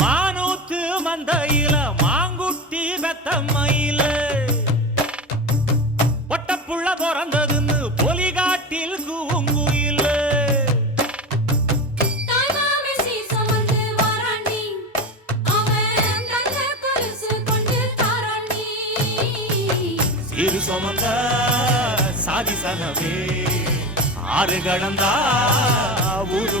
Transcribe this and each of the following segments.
மானூத்து மந்தையில மாங்குட்டி பெத்தம்மையில ஒட்டப்புள்ள பிறந்ததுன்னு சிறு சுமந்த சாதி சனமே ஆறு கடந்தா ஊரு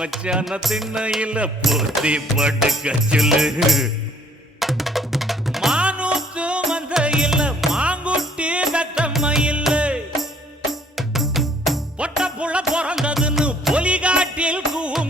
மச்சான திண்ணையில போத்தி படுக்க சொல்லு. மானூத்து இல்ல மாங்குட்டி தத்தம்மையில் பொட்ட புள்ள பிறந்ததுன்னு பொலிகாட்டில் கூங்குயில்லை